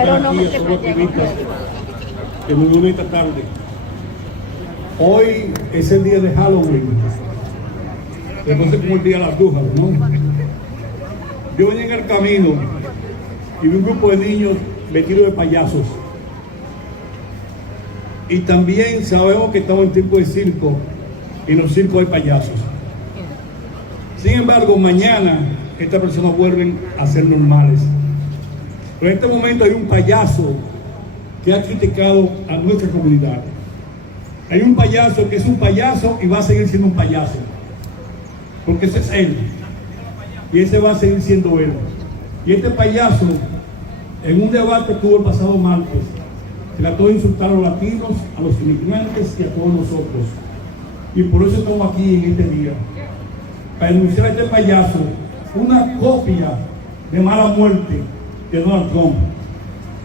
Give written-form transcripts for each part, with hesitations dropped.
están aquí, a todos los activistas que nos unen esta tarde. Hoy es el día de Halloween, entonces como el día de las brujas, ¿no? Yo venía en el camino y vi un grupo de niños vestidos de payasos. Y también sabemos que estamos en tiempo de circo y en los circos hay payasos. Sin embargo, mañana estas personas vuelven a ser normales. Pero en este momento hay un payaso que ha criticado a nuestra comunidad. Hay un payaso que es un payaso y va a seguir siendo un payaso. Porque ese es él. Y ese va a seguir siendo él. Y este payaso, en un debate que tuvo el pasado martes, trató de insultar a los latinos, a los inmigrantes y a todos nosotros. Y por eso estamos aquí en este día. Para denunciar a este payaso una copia de mala muerte de Donald Trump,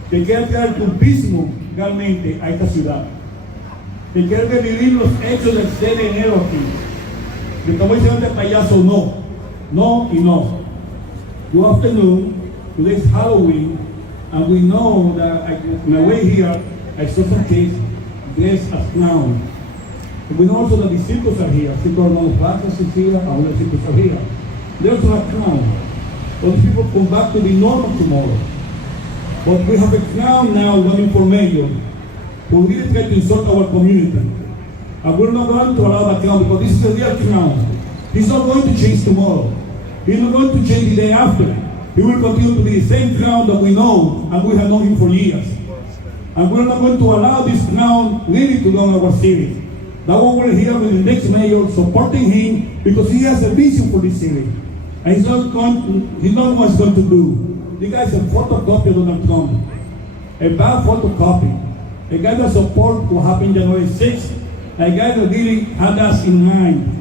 que quiere traer el trumpismo realmente a esta ciudad, que quiere revivir los hechos del 6 de enero aquí. Le estamos diciendo a este payaso no, no y no. Good afternoon, today is Halloween, and we know that on the way here, I saw some kids dressed as clowns. We know also that the circus are here. Circus around Plaza is here, and the circus are here. There's a clown. Those people come back to the normal tomorrow. But we have a clown now running for mayor who really try to insult our community. And we're not going to allow that clown because this is a real clown. He's not going to change tomorrow. He's not going to change the day after. He will continue to be the same clown that we know and we have known him for years. And we're not going to allow this clown really to run our city. That one we're here with the next mayor supporting him because he has a vision for this city. And he knows what he's going to do. The guy is a photocopy of Donald Trump. A bad photocopy. A guy that supports what happened January 6th. A guy that really had us in mind.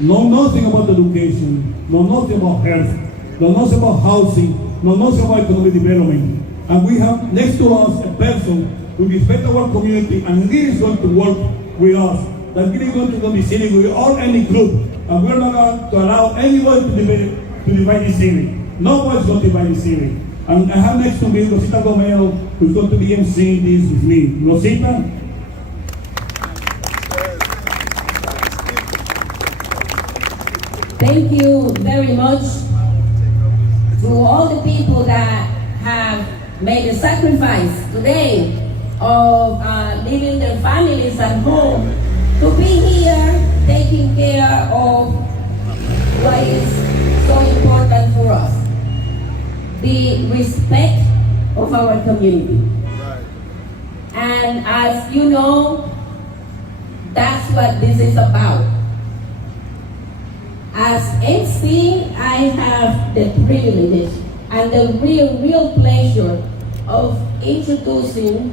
Know nothing about education. Know nothing about health. Know nothing about housing. Know nothing about economic development. And we have next to us a person who respects our community and really is going to work with us. That really going to be city with all any group. And we're not going to allow anyone to divide the city. No one is going to divide the city. And I have next to me Rosita Romero, who's going to be emceeing this with me. Rosita? Thank you very much to all the people that have made the sacrifice today of leaving their families at home to be here taking care of what is so important for us, the respect of our community. And as you know, that's what this is about. As MC, I have the privilege and the real pleasure of introducing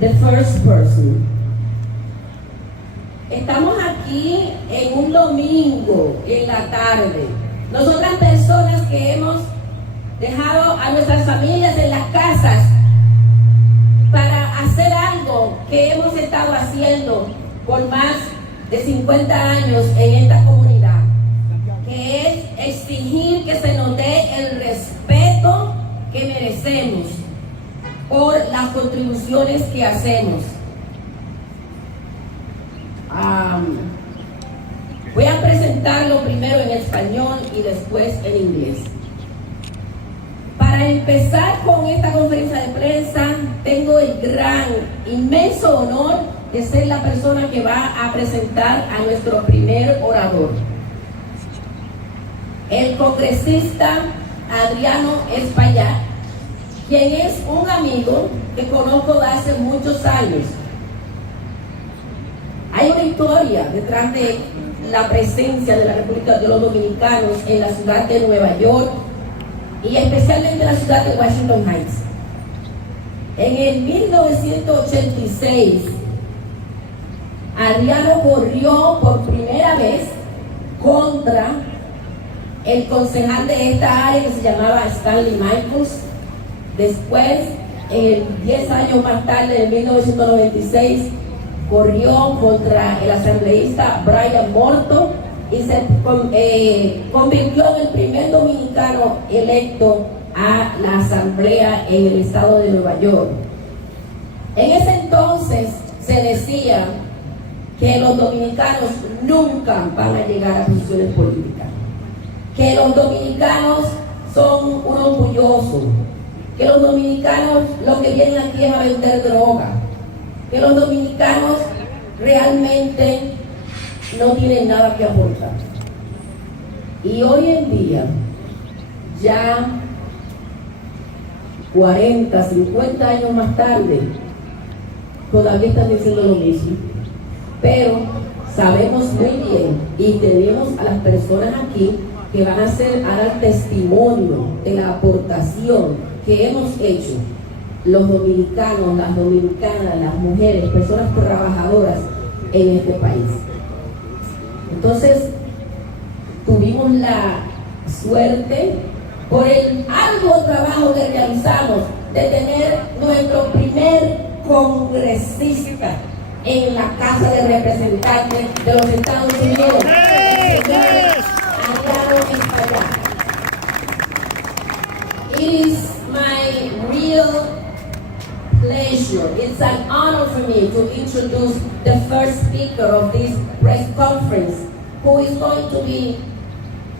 the first person. Estamos aquí en un domingo en la tarde. Nosotras personas que hemos dejado a nuestras familias en las casas para hacer algo que hemos estado haciendo por más de 50 años en esta comunidad, que es exigir que se nos dé el respeto que merecemos por las contribuciones que hacemos. Voy a presentarlo primero en español y después en inglés. Para empezar con esta conferencia de prensa, tengo el gran, inmenso honor de ser la persona que va a presentar a nuestro primer orador, el congresista Adriano Espaillat, quien es un amigo que conozco de hace muchos años. Hay una historia detrás de la presencia de la República de los Dominicanos en la ciudad de Nueva York y especialmente en la ciudad de Washington Heights. En el 1986, Adriano corrió por primera vez contra el concejal de esta área que se llamaba Stanley Michaels. Después, 10 años más tarde, en 1996, corrió contra el asambleísta Brian Morton y se convirtió en el primer dominicano electo a la asamblea en el estado de Nueva York. En ese entonces se decía que los dominicanos nunca van a llegar a posiciones políticas, que los dominicanos son unos orgullosos, que los dominicanos lo que vienen aquí es a vender droga, que los dominicanos realmente no tienen nada que aportar. Y hoy en día, ya 40, 50 años más tarde, todavía están diciendo lo mismo. Pero sabemos muy bien y tenemos a las personas aquí que van a dar testimonio de la aportación que hemos hecho los dominicanos, las dominicanas, las mujeres, personas trabajadoras en este país. Entonces, tuvimos la suerte por el arduo trabajo que realizamos de tener nuestro primer congresista en la Casa de Representantes de los Estados Unidos. It is my real pleasure. It's an honor for me to introduce the first speaker of this press conference, who is going to be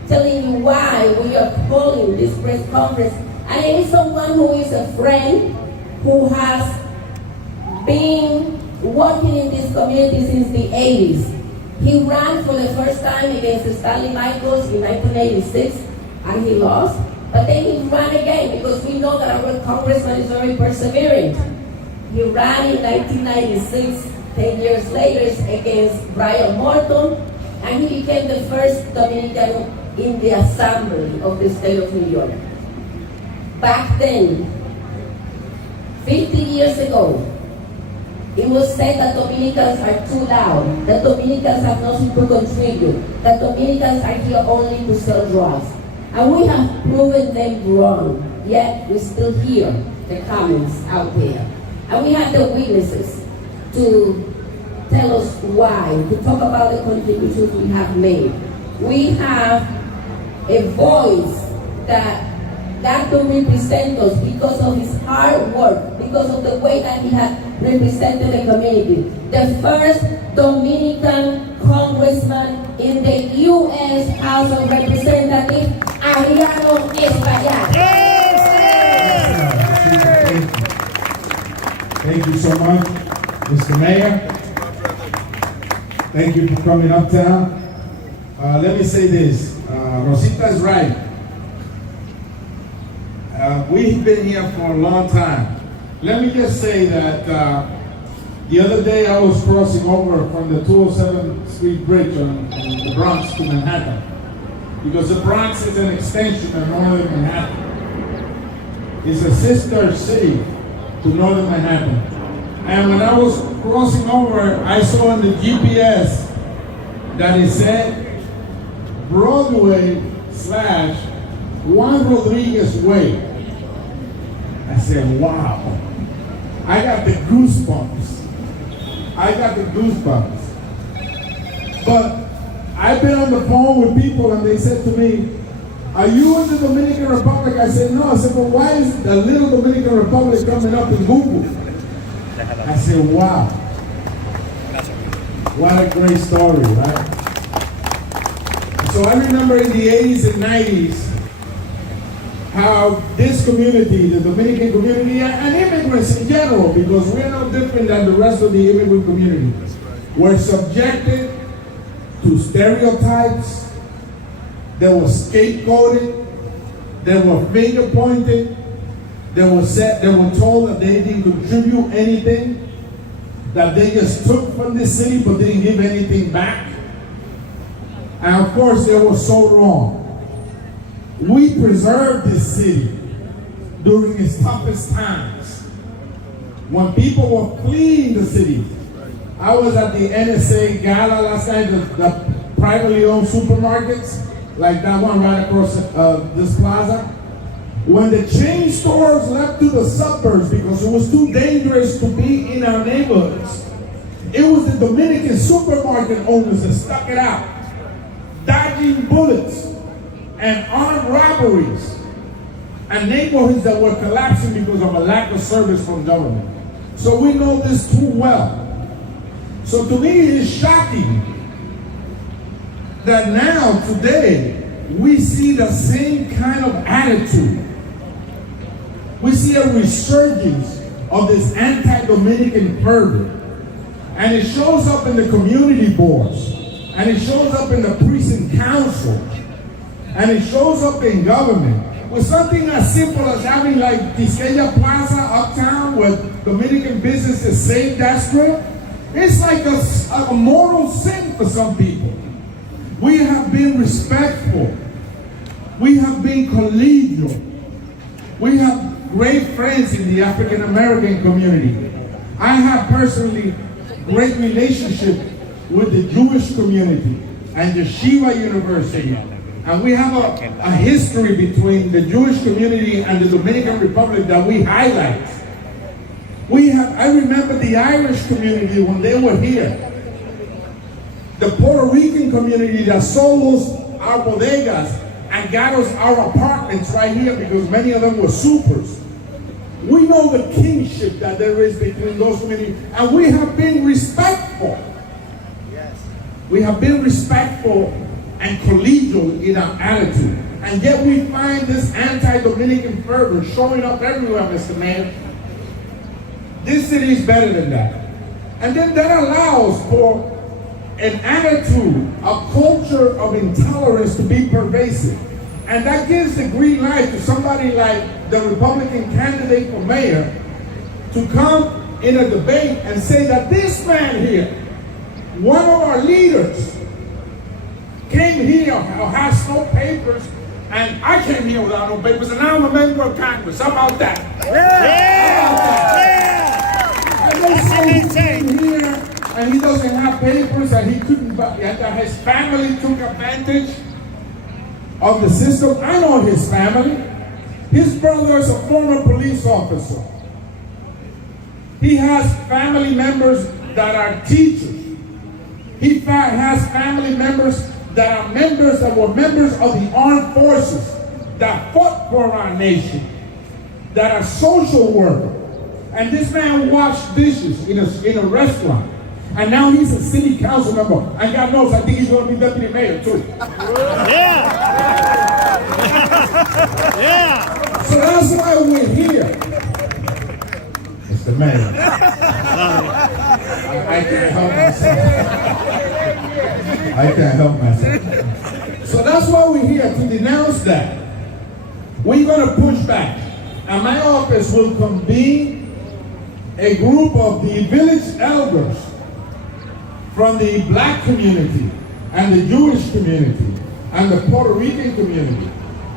telling you why we are holding this press conference. And it is someone who is a friend, who has been working in this community since the 80s. He ran for the first time against Stanley Michaels in 1986, and he lost. But then he ran again, because we know that our congressman is very persevering. He ran in 1996, 10 years later, against Brian Morton, and he became the first Dominican in the Assembly of the state of New York. Back then, 50 years ago, it was said that Dominicans are too loud, that Dominicans have nothing to contribute, that Dominicans are here only to sell drugs. And we have proven them wrong, yet we still hear the comments out there. And we have the witnesses to tell us why, to talk about the contributions we have made. We have a voice that to represent us because of his hard work, because of the way that he has represented the community. The first Dominican congressman in the U.S. House of Representatives, Ariano Espaillat. Thank you so much, Mr. Mayor. Thank you for coming uptown. Let me say this, Rosita is right. We've been here for a long time. Let me just say that the other day I was crossing over from the 207th Street Bridge on the Bronx to Manhattan, because the Bronx is an extension of northern Manhattan. It's a sister city to northern Manhattan. And when I was crossing over, I saw in the GPS that it said Broadway / Juan Rodriguez Way. I said, wow. I got the goosebumps. But I've been on the phone with people and they said to me, are you in the Dominican Republic? I said, no. I said, well, why is the little Dominican Republic coming up in Google? I said, wow. What a great story, right? So I remember in the 80s and 90s, how this community, the Dominican community, and immigrants in general, because we're no different than the rest of the immigrant community, were subjected to stereotypes. They were scapegoated. They were finger pointed. They were told that they didn't contribute anything, that they just took from this city but didn't give anything back. And of course, they were so wrong. We preserved this city during its toughest times. When people were fleeing the city. I was at the NSA gala last night, the privately owned supermarkets, like that one right across this plaza. When the chain stores left to the suburbs because it was too dangerous to be in our neighborhoods, it was the Dominican supermarket owners that stuck it out, dodging bullets and armed robberies. and neighborhoods that were collapsing because of a lack of service from government. So we know this too well. So to me, it is shocking that now, today, we see the same kind of attitude. We see a resurgence of this anti-Dominican fervor. And it shows up in the community boards. And it shows up in the precinct council. And it shows up in government. With something as simple as having like Plaza uptown where Dominican businesses save that strip. It's like a moral sin for some people. We have been respectful. We have been collegial. We have great friends in the African American community. I have personally great relationship with the Jewish community and Yeshiva University. And we have a history between the Jewish community and the Dominican Republic that we highlight. I remember the Irish community when they were here. The Puerto Rican community that sold us our bodegas and got us our apartments right here because many of them were supers. We know the kinship that there is between those communities, and we have been respectful. Yes. We have been respectful and collegial in our attitude. And yet we find this anti-Dominican fervor showing up everywhere, Mr. Mayor. This city is better than that. And then that allows for an attitude, a culture of intolerance to be pervasive. And that gives the green light to somebody like the Republican candidate for mayor to come in a debate and say that this man here, one of our leaders, came here or has no papers, and I came here without no papers, and now I'm a member of Congress. How about that? And they say he came here and he doesn't have papers, and he couldn't, that his family took advantage of the system. I know his family. His brother is a former police officer. He has family members that are teachers. He has family members that are members that were members of the armed forces that fought for our nation, that are social workers. And this man washed dishes in a restaurant. And now he's a city council member. And God knows, I think he's going to be deputy mayor too. Yeah. Yeah. So that's why we're here. Mr. Mayor. I can't help myself. I can't help myself. So that's why we're here, to denounce that. We're going to push back. And my office will convene a group of the village elders from the black community and the Jewish community and the Puerto Rican community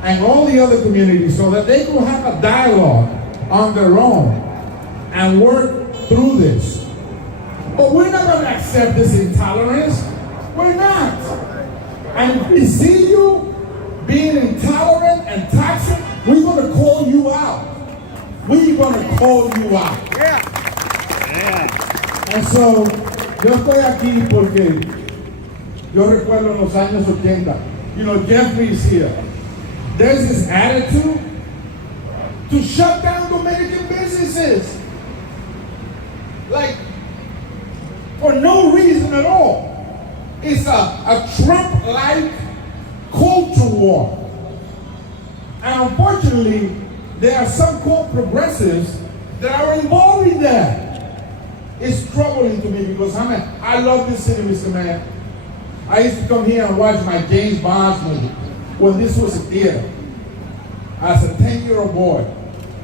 and all the other communities so that they can have a dialogue on their own and work through this. But we're not going to accept this intolerance. We're not. And if we see you being intolerant and toxic, we're going to call you out. We're going to call you out. And so, yo estoy aquí porque yo recuerdo en los años 80, you know, Jeffrey's here. There's this attitude to shut down Dominican businesses. Like, for no reason at all. It's a Trump-like culture war. And unfortunately, there are some progressives that are involved in that. It's troubling to me because I love this city, Mr. Mayor. I used to come here and watch my James Bond movie when this was a theater. As a 10-year-old boy,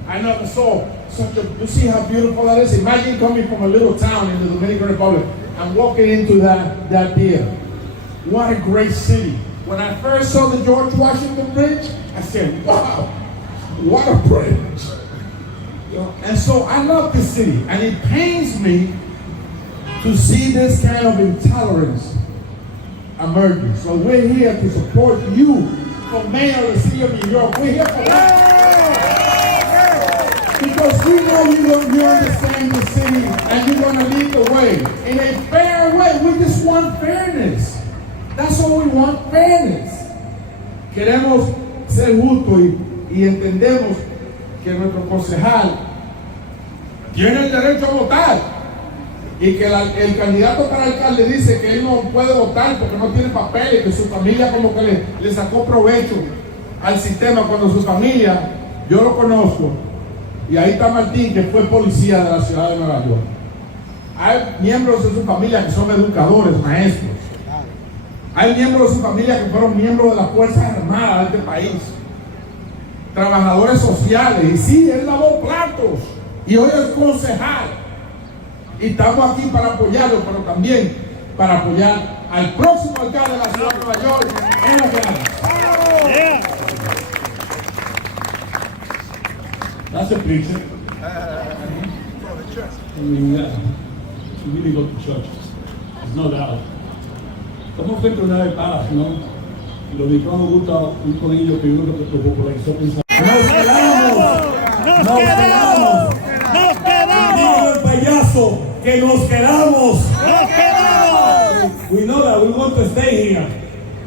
I never saw you see how beautiful that is? Imagine coming from a little town in the Dominican Republic and walking into that theater. What a great city. When I first saw the George Washington Bridge, I said, wow, what a bridge. And so I love this city, and it pains me to see this kind of intolerance emerging. So we're here to support you for mayor of the city of New York. We're here for that. Because we know you understand the city and you're going to lead the way in a fair way. We just want fairness. That's all we want, fairness. Queremos ser justos y y entendemos que nuestro concejal tiene el derecho a votar y que el candidato para alcalde dice que él no puede votar porque no tiene papeles, que su familia como que le sacó provecho al sistema, cuando su familia, yo lo conozco, y ahí está Martín, que fue policía de la ciudad de Nueva York. Hay miembros de su familia que son educadores, maestros. Hay miembros de su familia que fueron miembros de las Fuerzas Armadas de este país. Trabajadores sociales. Y sí, él lavó platos. Y hoy es concejal. Y estamos aquí para apoyarlo, pero también para apoyar al próximo alcalde de la ciudad de Nueva York en lo que haga. Yeah. That's a preacher. I mean, you really go to church. It's no doubt. Estamos frente a una de Plaza, ¿no? Y los dominicanos nos gusta un conillo que uno que popularizó pensar. ¡Nos quedamos! ¡Nos quedamos! ¡Nos quedamos! Dijo el payaso que nos quedamos. ¡Nos quedamos! We know that we want to stay here.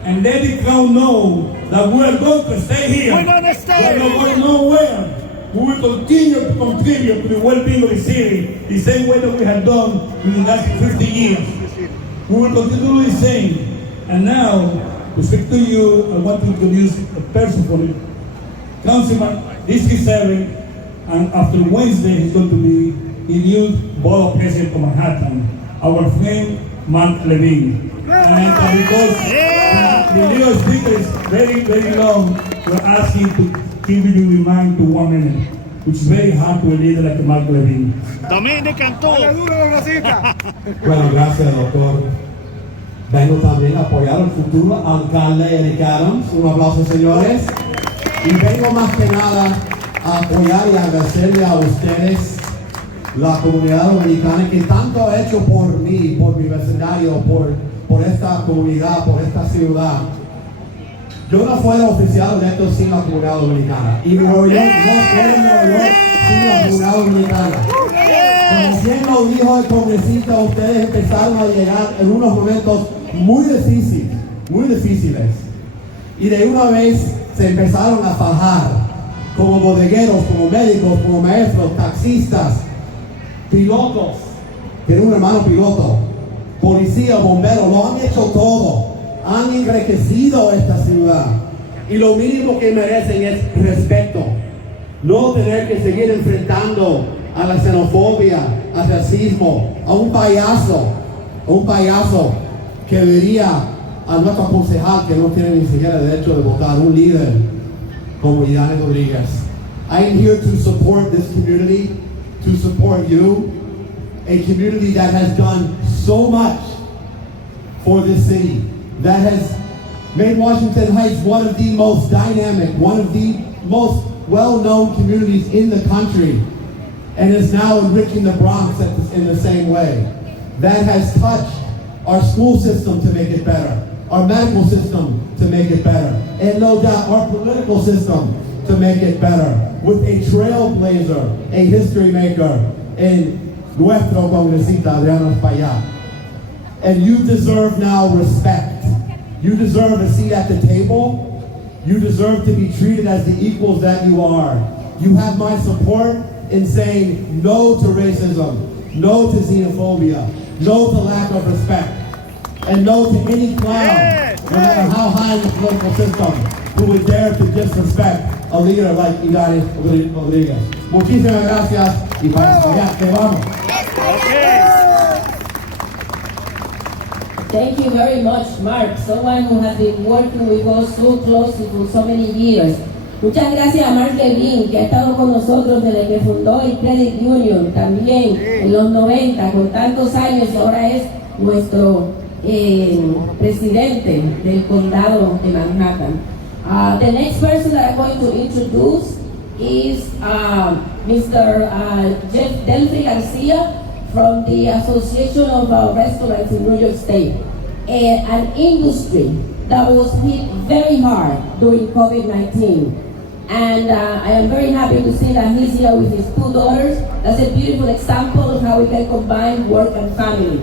And let the crowd know that we are going to stay here. We're going to stay. We are not going nowhere. We will continue to contribute to the well-being of the city, the same way that we have done in the last 50 years. We will continue to do the same. And now, to speak to you, I want to introduce a person for it. Councilman, this is 7, and after Wednesday, he's going to be the new Board of President of Manhattan, our friend, Mark Levine. And because the legal speaker is very, very long, we're asking to keep you in mind to 1 minute, which is very hard to a leader like Mark Levine. Dominican tú. Bueno, gracias, doctor. Vengo también a apoyar al futuro alcalde Eric Adams. Un aplauso, señores. Y vengo más que nada a apoyar y agradecerle a ustedes, la comunidad dominicana, que tanto ha hecho por mí, por mi vecindario, por esta comunidad, por esta ciudad. Yo no fuera oficial electo sin la comunidad dominicana. Y Nueva York no fue Nueva York sin la comunidad dominicana. Como bien lo dijo el congresista, ustedes empezaron a llegar en unos momentos muy difíciles. Y de una vez se empezaron a fajar como bodegueros, como médicos, como maestros, taxistas, pilotos, tiene un hermano piloto, policía, bomberos, lo han hecho todo. Han enriquecido esta ciudad y lo mínimo que merecen es respeto, no tener que seguir enfrentando a la xenofobia, al racismo, a un payaso que vería a nuestro concejal que no tiene ni siquiera derecho de votar, un líder como Yanni Rodríguez. I am here to support this community, to support you, a community that has done so much for this city, that has made Washington Heights one of the most dynamic, one of the most well-known communities in the country, and is now enriching the Bronx in the same way. That has touched our school system to make it better, our medical system to make it better, and no doubt our political system to make it better, with a trailblazer, a history maker, in nuestro congresista Adriano Espaillat. And you deserve now respect. You deserve a seat at the table. You deserve to be treated as the equals that you are. You have my support in saying no to racism, no to xenophobia, no to lack of respect, and no to any clown, no matter how high in the political system, who would dare to disrespect a leader like Yanni Rodríguez. Muchísimas gracias y para allá que vamos. Thank you very much, Mark, someone who has been working with us so closely for so many years. Muchas gracias a Mark Levine, que ha estado con nosotros desde que fundó el Credit Union, también en los 90, con tantos años, y ahora es nuestro presidente del condado de Manhattan. The next person that I'm going to introduce is Mr. Jeff Delphi Garcia, from the Association of Restaurants in New York State, an industry that was hit very hard during COVID-19. And I am very happy to see that he's here with his 2 daughters. That's a beautiful example of how we can combine work and family.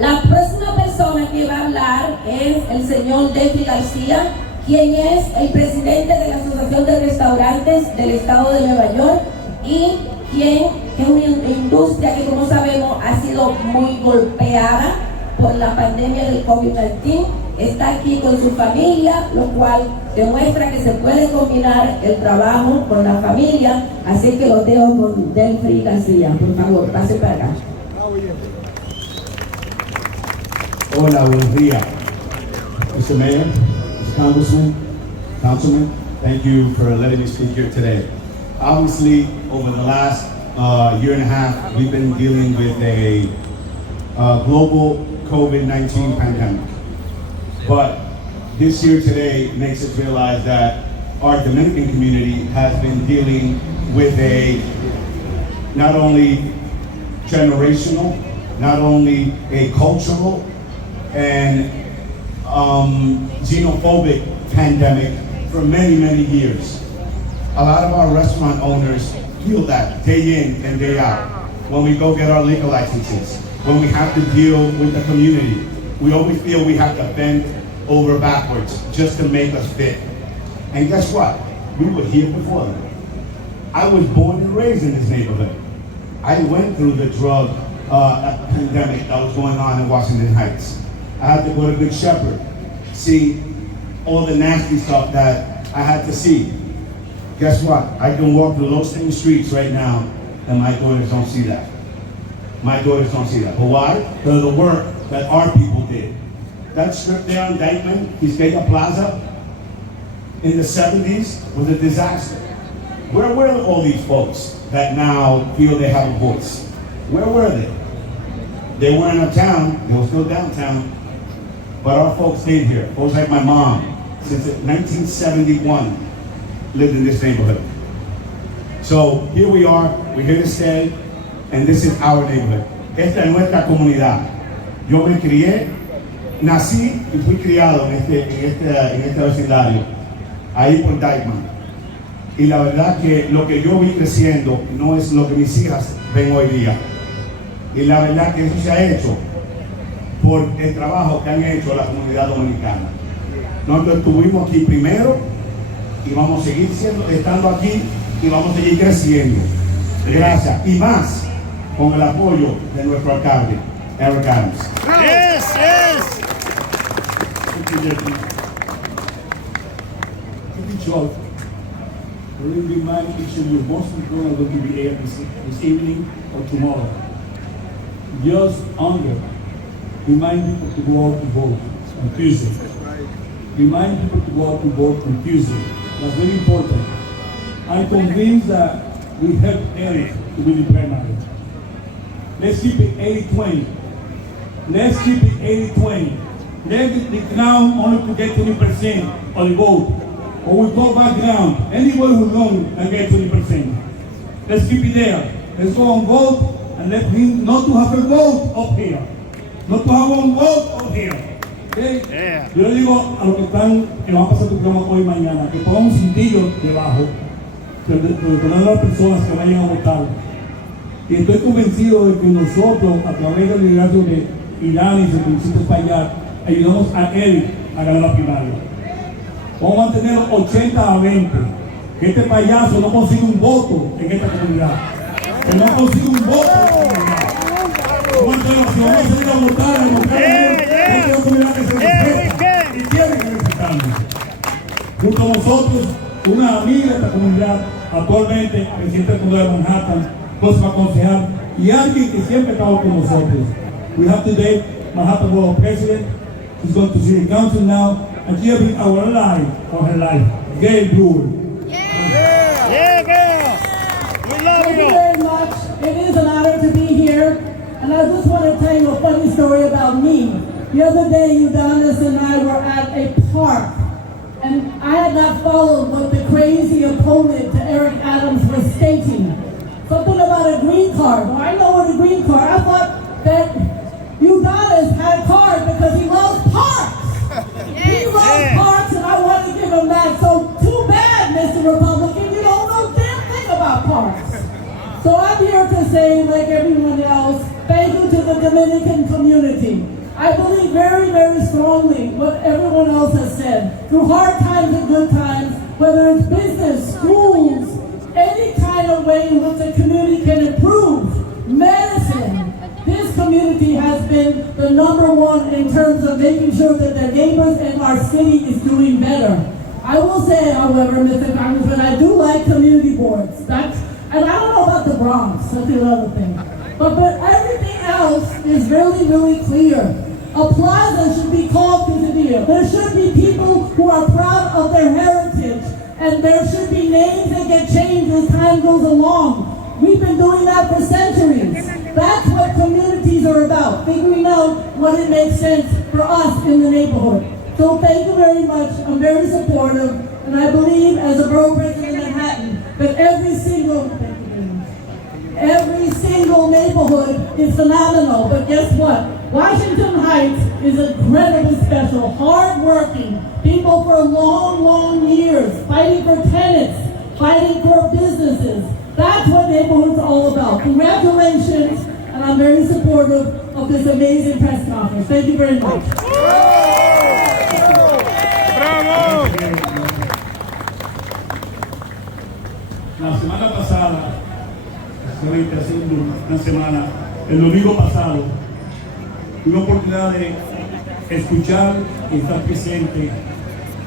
La próxima persona que va a hablar es el señor Delphi Garcia. quien es el presidente de la Asociación de Restaurantes del Estado de Nueva York y quien es una industria que, como sabemos, ha sido muy golpeada por la pandemia del COVID-19. Está aquí con su familia, lo cual demuestra que se puede combinar el trabajo con la familia. Así que lo dejo con Delphi García. Por favor, pase para acá. Hola, buenos días. Mr. Mayor, Mr. Congressman, Councilman, thank you for letting me speak here today. Obviously, over the last year and a half, we've been dealing with a global COVID-19 pandemic. But this year today makes us realize that our Dominican community has been dealing with a not only generational, not only a cultural and xenophobic pandemic for many, many years. A lot of our restaurant owners feel that day in and day out. When we go get our liquor licenses, when we have to deal with the community, we always feel we have to bend over backwards just to make us fit. And guess what? We were here before them. I was born and raised in this neighborhood. I went through the drug pandemic that was going on in Washington Heights. I had to go to Good Shepherd, see all the nasty stuff that I had to see. Guess what? I can walk through those same streets right now, and my daughters don't see that. My daughters don't see that. But why? Because of the work that our people did. That strip there on Dykeman, Plaza, in the 70s was a disaster. Where were all these folks that now feel they have a voice? Where were they? They weren't uptown, they were still downtown, but our folks stayed here. Folks like my mom, since 1971, lived in this neighborhood. So here we are, we're here to stay, and this is our neighborhood. Esta es nuestra comunidad. Yo me crié, nací y fui criado en este vecindario, ahí por Dykeman. Y la verdad que lo que yo vi creciendo no es lo que mis hijas ven hoy día. Y la verdad que eso se ha hecho por el trabajo que han hecho la comunidad dominicana. Nosotros estuvimos aquí primero y vamos a seguir estando aquí y vamos a seguir creciendo. Gracias. Y más con el apoyo de nuestro alcalde, Américas. Yes, yes. Really remind each of you, most people are going to be here this evening or tomorrow. Just under, remind people to go out to vote on Tuesday. Remind people to go out to vote on Tuesday. That's very important. I'm convinced that we help Eric to win the primary. Let's keep it 80-20. Let's keep it 80-20. Let the ground only to get 20% of the vote. Or we go back down. Anybody who knows can get 20%. Let's keep it there. Let's go and vote and let him not to have a vote up here. Not to have one vote up here. Okay? Yeah. Yo le digo a los que están, que van a pasar tu programa hoy y mañana, que pongan un cintillo debajo, perdonando a las personas que vayan a votar. Y estoy convencido de que nosotros, a través del liderazgo de Irán y su principio Español, ayudamos a él a ganar la primaria. Vamos a mantener 80 a 20. Que este payaso no consiga un voto en esta comunidad. Que no consiga un voto en esta comunidad. Si vamos a salir a votar, es una comunidad que se respeta y tiene que respetarnos. Junto a nosotros, una amiga de esta comunidad, actualmente presidente del condado de Manhattan, próxima concejal, y alguien que siempre estaba con nosotros. We have today Manhattan Borough President. She's going to City Council now. And here is our life for her life, Gail Brewer. Yeah, girl. We love Thank you you. very much. It is an honor to be here. And I just want to tell you a funny story about me. The other day, Udonis and I were at a park. And I had not followed what the crazy opponent to Eric Adams was stating. Something about a green card. Well, I know what a green card. I thought that Udonis had a card because he loves parks. He loves parks, and I want to give him that. So too bad, Mr. Republican, you don't know damn thing about parks. So I'm here to say, like everyone else, thank you to the Dominican community. I believe very, very strongly what everyone else has said. Through hard times and good times, whether it's business, schools, any kind of way in which a community can improve, medicine, this community has been the number one in terms of making sure that their neighbors and our city is doing better. I will say, however, Mr. Congressman, I do like community boards. And I don't know about the Bronx, that's the other thing. But everything else is really, really clear. A plaza should be called Quesadilla. There should be people who are proud of their heritage, and there should be names that get changed as time goes along. We've been doing that for centuries. That's what communities are about, figuring out what it makes sense for us in the neighborhood. So thank you very much. I'm very supportive, and I believe as a borough president in Manhattan that every single neighborhood is phenomenal. But guess what? Washington Heights is incredibly special, hard-working, people for long, long years, fighting for tenants, fighting for businesses. That's what neighborhoods are all about. Congratulations, and I'm very supportive of this amazing press conference. Thank you very much. La semana pasada, hace una semana, el domingo pasado, tuve la oportunidad de escuchar y estar presente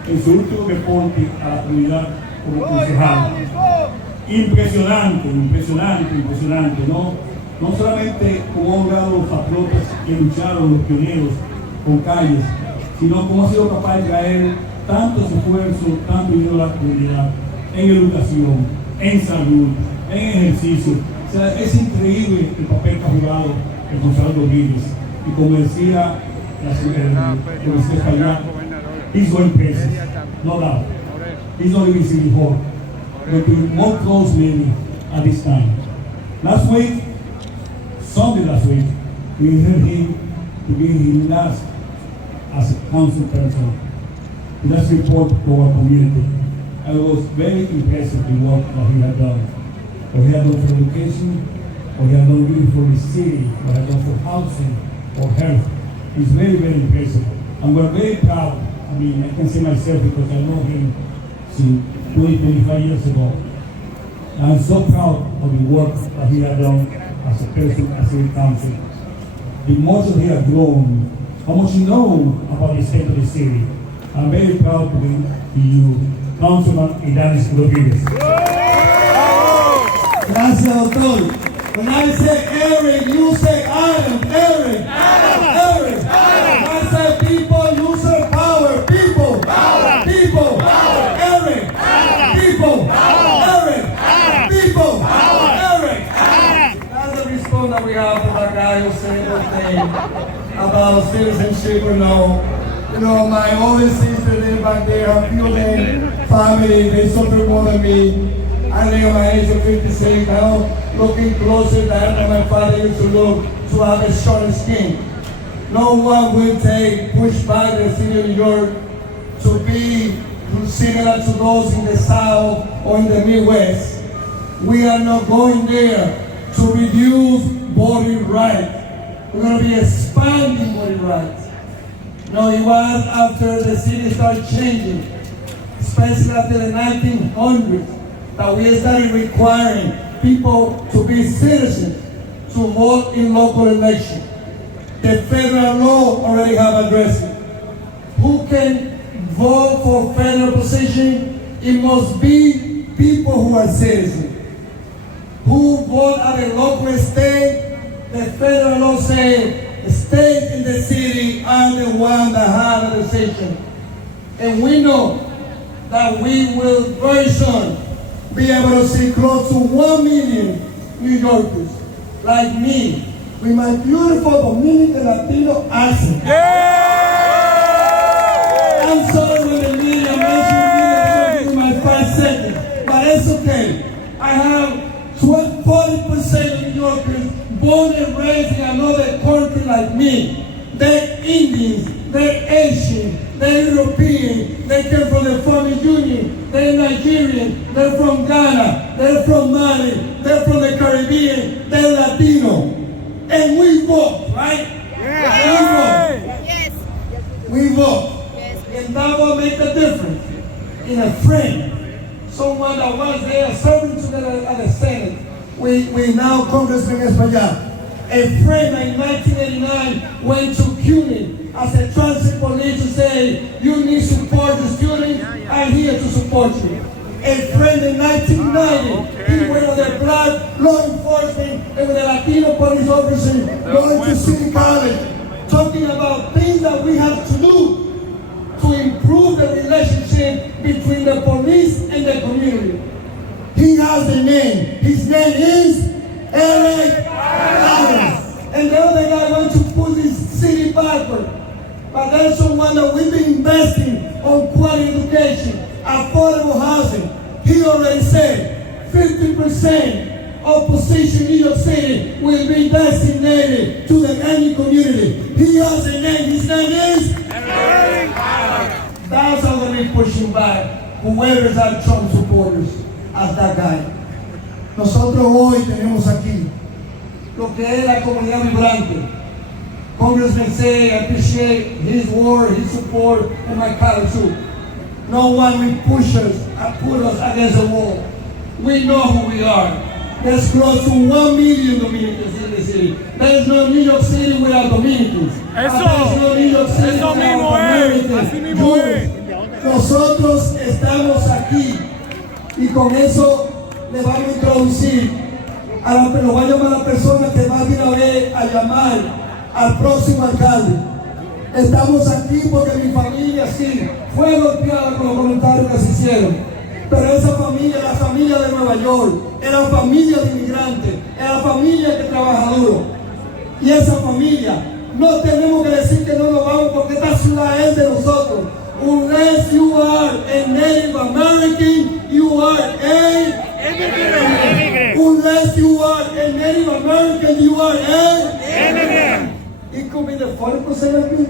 en su último reporte a la comunidad como concejal. Impresionante, no solamente cómo han logrado los patriotas que lucharon, los pioneros con calles, sino cómo ha sido capaz de traer tantos esfuerzos, tanto dinero a la comunidad, en educación, en salud, en ejercicio. O sea, es increíble el papel que ha jugado el concejal Rodríguez. Y como decía el español, he's going places, no doubt. He's not even city hall. But we're more close maybe at this time. Sunday last week, we heard him to be his last as a council person. Let's report to our community. And it was very impressive the work that he had done. What he had done for education, what he had done really for the city, what he had done for housing, or health. It's very, very impressive. And we're very proud. I mean, I can say myself because I know him since 25 years ago. And I'm so proud of the work that he had done as a person, as a council. The much that he has grown, how much he knows about the state of the city. I'm very proud to be to you, Councilman Idanis Rodriguez. Gracias, doctor. When I say Eric, you say Adam. Eric. Eric. When I say people, you say power. People. People. Eric. People. Eric. People. Eric. That's the response that we have to that guy who said everything about citizenship or no. You know, my older sister live back there, her few family, they suffer more than me. I live at my age of 56, now looking closer than my father used to look, to have a short skin. No one will push back the city of New York to be similar to those in the South or in the Midwest. We are not going there to reduce voting rights. We're going to be expanding voting rights. No, it was after the city started changing, especially after the 1900s, that we started requiring people to be citizens to vote in local elections. The federal law already have addressed it. Who can vote for federal position? It must be people who are citizens. Who vote at a local state? The federal law says the state and the city are the one that have a decision. And we know that we will very soon be able to see close to 1 million New Yorkers like me with my beautiful Dominican Latino accent. I'm sorry when the media mentioned me in my 5 seconds, but it's okay. I have 40% of New Yorkers born and raised in another country like me. They're Indians, they're Asian, they're European, they came from the Family Union, they're Nigerian, they're from Ghana, they're from Mali, they're from the Caribbean, they're Latino. And we vote, right? Yeah. We vote. we vote. And that will make the difference in a friend. Someone that was there serving together at the Senate. We now Congressman Espaillat. A friend in 1989 went to CUNY as a transit police to say, you need support the student, I'm here to support you. A friend in 1990, he went on the black law enforcement and with a Latino police officer going to City College, talking about things that we have to do to improve the relationship between the police and the community. He has a name. His name is Eric Adams. And the other guy wants to put this city backward. But there's someone that we've been investing on quality education, affordable housing. He already said 50% of position in New York City will be designated to the any community. He has a name. His name is Eric Adams. That's how we're going to be pushing back whoever's our Trump supporters as that guy. Nosotros hoy tenemos aquí lo que es la comunidad vibrante. Congressman say, I appreciate his word, his support, and my colleagues too. No one will push us and put us against the wall. We know who we are. There's close to 1 million Dominicans in the city. There is no New York City without Dominicans. There is no New York City without Americans. Nosotros estamos aquí y con eso le vamos a introducir, lo voy a llamar a la persona que va a ir a ver a llamar al próximo alcalde. Estamos aquí porque mi familia sí fue golpeada con los comentarios que se hicieron. Pero esa familia, la familia de Nueva York, era familia de inmigrantes, era familia que trabaja duro. Y esa familia, no tenemos que decir que no nos vamos porque esta ciudad es de nosotros. Unless you are a Native American, you are a immigrant. Unless you are a Native American, you are a immigrant. It could be the 40% of me,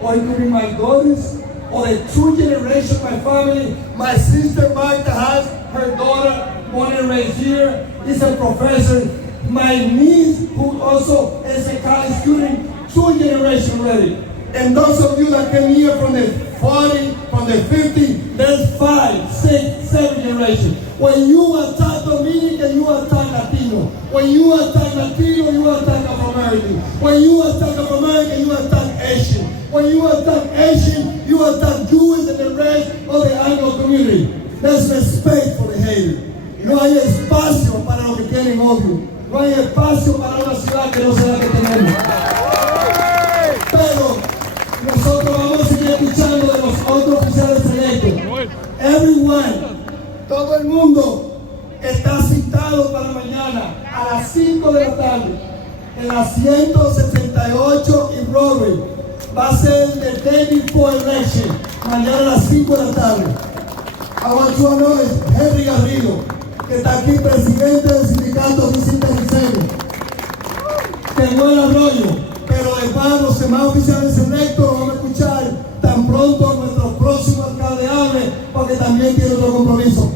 or it could be my daughters, or the 2 generations of my family. My sister Martha has her daughter, born and raised here, is a professor. My niece, who also is a college student, 2 generations already. And those of you that came here from the 40, from the 50, there's 5, 6, 7 generations. When you attack Dominican, you attack Latino. When you attack Latino, you attack Afro-American. When you attack Afro-American, you attack Asian. When you attack Asian, you attack Jews and the rest of the Anglo community. There's respect for the hater. No hay espacio para los que tienen odio. No hay espacio para una ciudad que no sea la que tenemos. Pero nosotros vamos a seguir escuchando de los otros oficiales electos. Everyone, todo el mundo está citado para mañana a las 5 de la tarde en la 178 y Broadway. Va a ser el day before election, mañana a las 5 de la tarde. I want to acknowledge Henry Garrido, que está aquí, presidente del sindicato de Sinterriceño, que no el arroyo, pero de pago los demás oficiales electos lo vamos a escuchar tan pronto nuestro próximo alcalde hable, porque también tiene otro compromiso.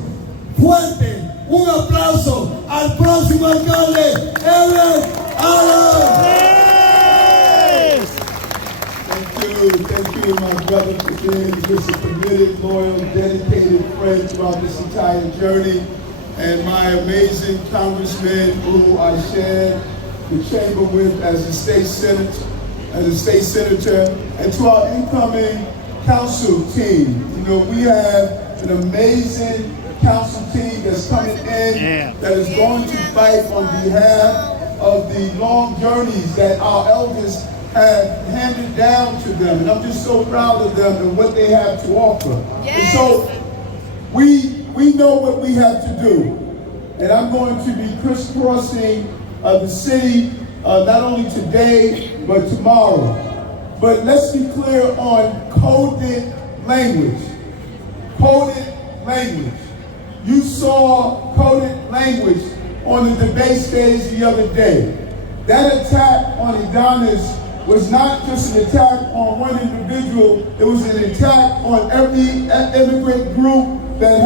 Fuerte, un aplauso al próximo alcalde, Eric Adams. Thank you, my brother, for being just a committed, loyal, dedicated friend throughout this entire journey. And my amazing congressman who I shared the chamber with as a state senator, and to our incoming council team. You know, we have an amazing council team that's coming in that is going to fight on behalf of the long journeys that our elders have handed down to them, and I'm just so proud of them and what they have to offer. Yes. And so we know what we have to do, and I'm going to be crisscrossing the city not only today but tomorrow. But let's be clear on coded language. Coded language. You saw coded language on the debate stage the other day. That attack on Adonis was not just an attack on one individual, it was an attack on every immigrant group that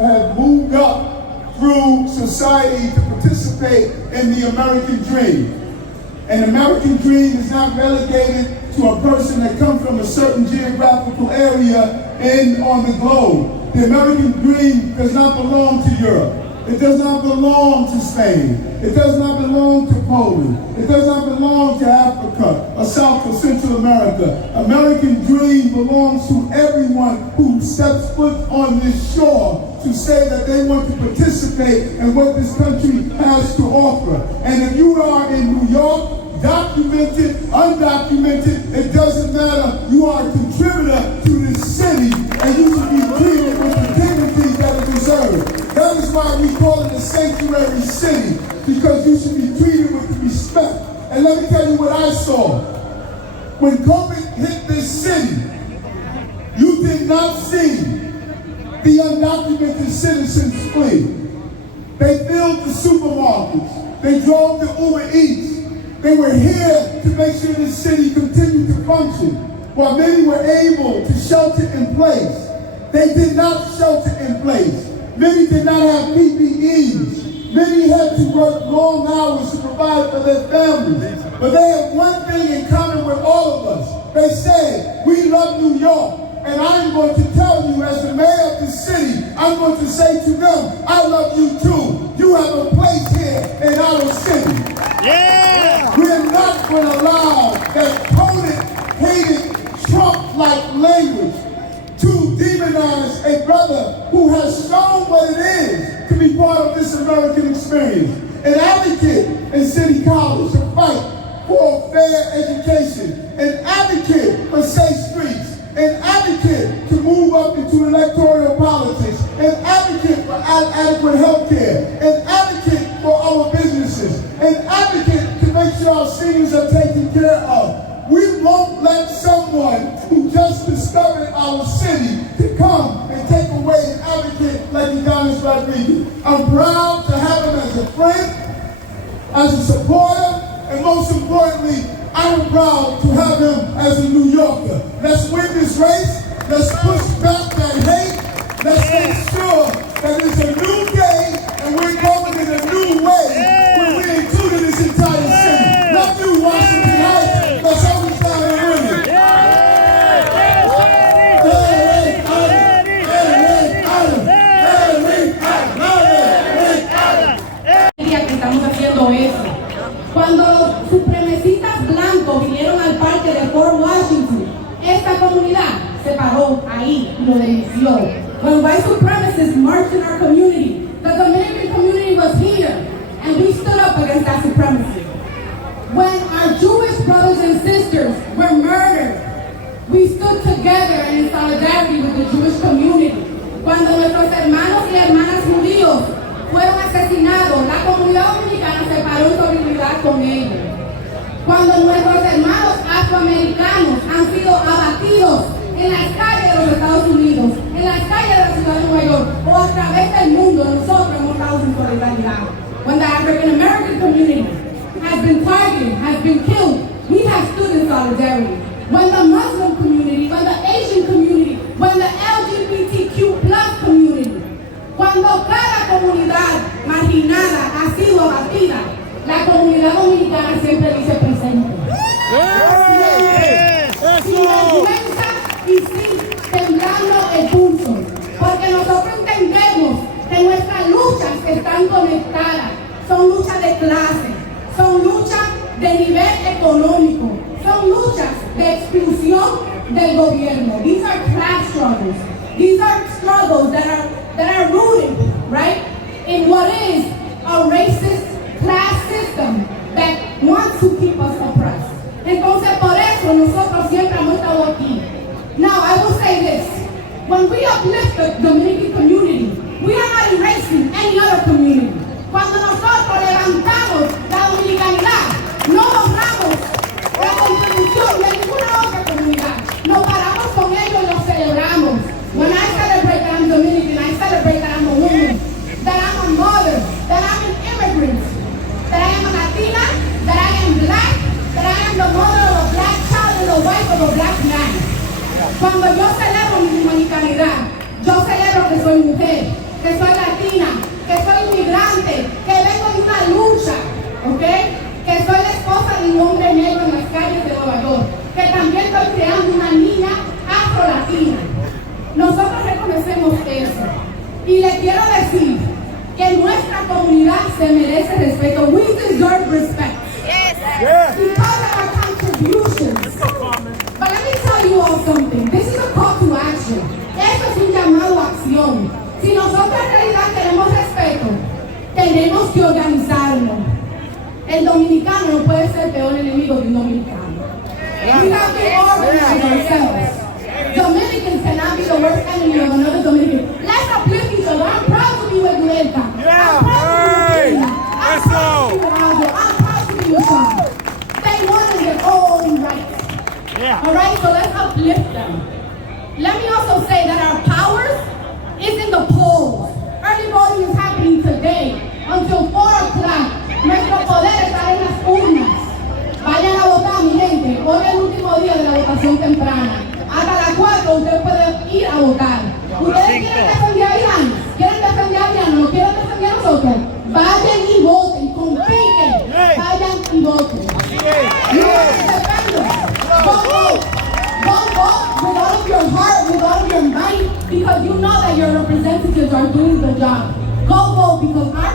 have moved up through society to participate in the American dream. An American dream is not relegated to a person that comes from a certain geographical area on the globe. The American dream does not belong to Europe. It does not belong to Spain. It does not belong to Poland. It does not belong to Africa or South or Central America. American dream belongs to everyone who steps foot on this shore to say that they want to participate in what this country has to offer. And if you are in New York, documented, undocumented, it doesn't matter. You are a contributor to this city, and you should be treated with the dignity that it deserves. That is why we call it a sanctuary city, because you should be treated with respect. And let me tell you what I saw. When COVID hit this city, you did not see the undocumented citizens flee. They filled the supermarkets. They drove the Uber Eats. They were here to make sure the city continued to function. While many were able to shelter in place, they did not shelter in place. Many did not have PPEs. Many had to work long hours to provide for their families. But they have one thing in common with all of us. They said, we love New York. And I'm going to tell you, as the mayor of the city, I'm going to say to them, I love you too. You have a place here in our city. Yeah! We're not going to allow that opponent-hated, Trump-like language to demonize a brother who has shown what it is to be part of this American experience. An advocate in City College to fight for a fair education. An advocate for safe streets. An advocate to move up into electoral politics. An advocate for adequate health care. An advocate for our businesses. An advocate to make sure our seniors are taken care of. We won't let someone who just discovered our city to come and take away an advocate like Adonis Rodriguez. I'm proud to have him as a friend, as a supporter, and most importantly, I'm proud to have him as a New Yorker. Let's win this race. Let's push back that hate. Let's make sure that it's a new day and we're going in a new way when we include this entire city. Love you, Washington Heights. Let's always down and win it. Que estamos haciendo eso. Cuando los supremacistas blancos vinieron al parque de Fort Washington, esta comunidad se paró ahí y lo denunció. When white supremacists marched in our community, the Dominican community was here, and we stood up against that supremacy. When our Jewish brothers and sisters were murdered, we stood together and in solidarity with the Jewish community. Cuando nuestros hermanos y hermanas judíos fueron asesinados, la comunidad dominicana se paró en solidaridad con ellos. Cuando nuestros hermanos afroamericanos han sido abatidos en las calles de los Estados Unidos, en las calles de la ciudad de Nueva York o a través del mundo, nosotros hemos estado en solidaridad. When the African American community has been targeted, has been killed, we have stood in solidarity. When the Muslim community, when the Asian community, when the LGBTQ+ community, cuando cada comunidad marginada ha sido abatida, la comunidad dominicana siempre dice presente. Sin vergüenza y sin temblando el pulso, porque nosotros entendemos que nuestras luchas están conectadas. Son luchas de clase, son luchas de nivel económico, son luchas de exclusión del gobierno. These are class struggles. These are struggles that are rooted, right, in what is a racist class system that wants to keep us oppressed. Entonces, por eso nosotros siempre hemos estado aquí. Now, I will say this. When we uplift the Dominican community, we are not erasing any other community. Cuando nosotros levantamos la dominicanidad, no borramos la contribución de ninguna otra comunidad. Nos paramos con ellos y los celebramos. When I celebrate that I'm Dominican, I celebrate that I'm a woman, that I'm a mother, that I'm an immigrant, that I am a Latina, that I am black, that I am the mother of a black child and the wife of a black man. Cuando yo celebro mi dominicanidad, yo celebro que soy mujer, que soy latina, que soy inmigrante, que vengo de una lucha, ¿ok? Que soy la esposa de un hombre negro en las calles de Nueva York, que también estoy creando una niña afro-latina. Nosotros reconocemos eso. Y le quiero decir que nuestra comunidad se merece respeto. We deserve respect. Yes. Because of our contributions. But let me tell you all something. This is a call to action. Esto es un llamado a acción. Si nosotros en realidad queremos respeto, tenemos que organizarnos. El dominicano no puede ser peor enemigo de un dominicano. We have to organize ourselves. Dominicans cannot be the worst enemy of another Dominican. Let's uplift each other. I'm proud to be with Lenta. Yeah, I'm proud to be with Tina. let's I'm proud go. to be with Aldo. I'm proud to be with Sean. They wanted their own rights. Yeah. All right, so let's uplift them. Let me also say that our powers is in the polls. Early voting is happening today until 4 o'clock. Nuestro poder está en las urnas. Vayan a votar, mi gente. Hoy es el último día de la votación temprana. Hasta las 4 usted puede ir a votar. ¿Ustedes quieren defender a Irán? ¿Quieren defender a Irán? ¿No quieren defender a nosotros? Vayan y voten, compiten. Vayan y voten. No se defendan. Don't vote with all of your heart, with all of your might, because you know that your representatives are doing the job. Go vote because our